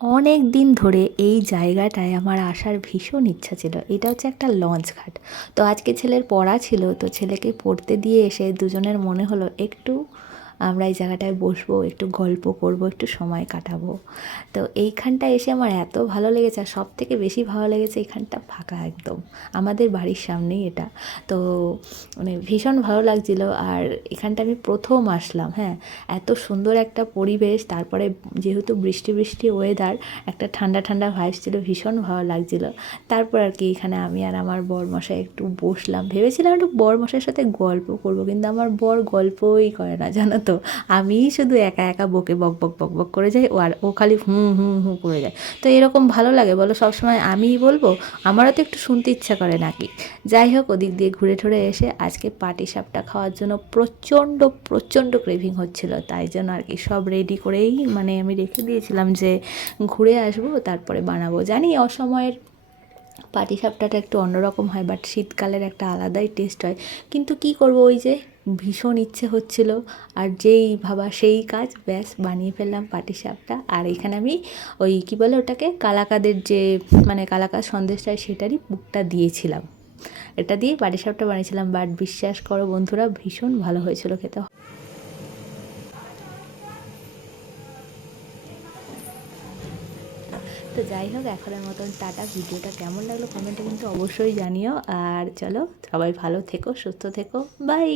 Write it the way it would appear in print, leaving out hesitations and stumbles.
অনেক দিন ধরে এই জায়গাটায় আমার আসার ভীষণ ইচ্ছা ছিল। এটা হচ্ছে একটা লঞ্চ ঘাট। তো আজকে ছেলের পড়া ছিল, তো ছেলেকে পড়তে দিয়ে এসে দুজনের মনে হলো একটু আমরা এই জায়গাটায় বসবো, একটু গল্প করব, একটু সময় কাটাবো। তো এইখানটায় এসে আমার এত ভালো লেগেছে, আর সবথেকে বেশি ভালো লেগেছে এখানটা ফাঁকা একদম। আমাদের বাড়ির সামনেই এটা। তো মানে ভীষণ ভালো লাগছিল। আর এখানটা আমি প্রথম আসলাম, হ্যাঁ। এত সুন্দর একটা পরিবেশ, তারপরে যেহেতু বৃষ্টি বৃষ্টি ওয়েদার, একটা ঠান্ডা ঠান্ডা ভাইবস ছিল, ভীষণ ভালো লাগছিল। তারপর আর কি এখানে আমি আর আমার বরমশাই একটু বসলাম, ভেবেছিলাম একটু বরমশাইয়ের সাথে গল্প করব, কিন্তু আমার বর গল্পই করে না, জানো তো। আমিই শুধু একা একা বকে বক বক বক বক করে যাই, ও খালি হুম হুম হুম করে যায়। তো এরকম ভালো লাগে বলো? সবসময় আমিই বলবো? আমারও তো একটু শুনতে ইচ্ছা করে নাকি। যাই হোক, ওদিক দিয়ে ঘুরে ঠুরে এসে আজকে পাটিসাপটা খাওয়ার জন্য প্রচণ্ড প্রচণ্ড ক্রেভিং হচ্ছিল, তাই জন্য আর কি সব রেডি করেই মানে আমি রেখে দিয়েছিলাম যে ঘুরে আসবো তারপরে বানাবো। জানি অসময়ের পাটিসাপটাটা একটু অন্যরকম হয়, বাট শীতকালের একটা আলাদাই টেস্ট হয়। কিন্তু কি করব, ওই যে ভীষণ ইচ্ছে হচ্ছিল, আর যেই ভাবা সেই কাজ, ব্যাস বানিয়ে ফেললাম পাটিসাপটা। আর এখানে আমি ওই কী বলে ওটাকে, কালাকাদের যে মানে কালাকাদ সন্দেশটা, সেটারই পুরটা দিয়েছিলাম। এটা দিয়ে পাটিসাপটা বানিয়েছিলাম, বাট বিশ্বাস করো বন্ধুরা, ভীষণ ভালো হয়েছিল খেতে। তো যাই হোক, এখনের মতন টাটা। ভিডিওটা কেমন লাগলো কমেন্টে কিন্তু অবশ্যই জানিও। আর চলো, সবাই ভালো থেকো, সুস্থ থেকো, বাই।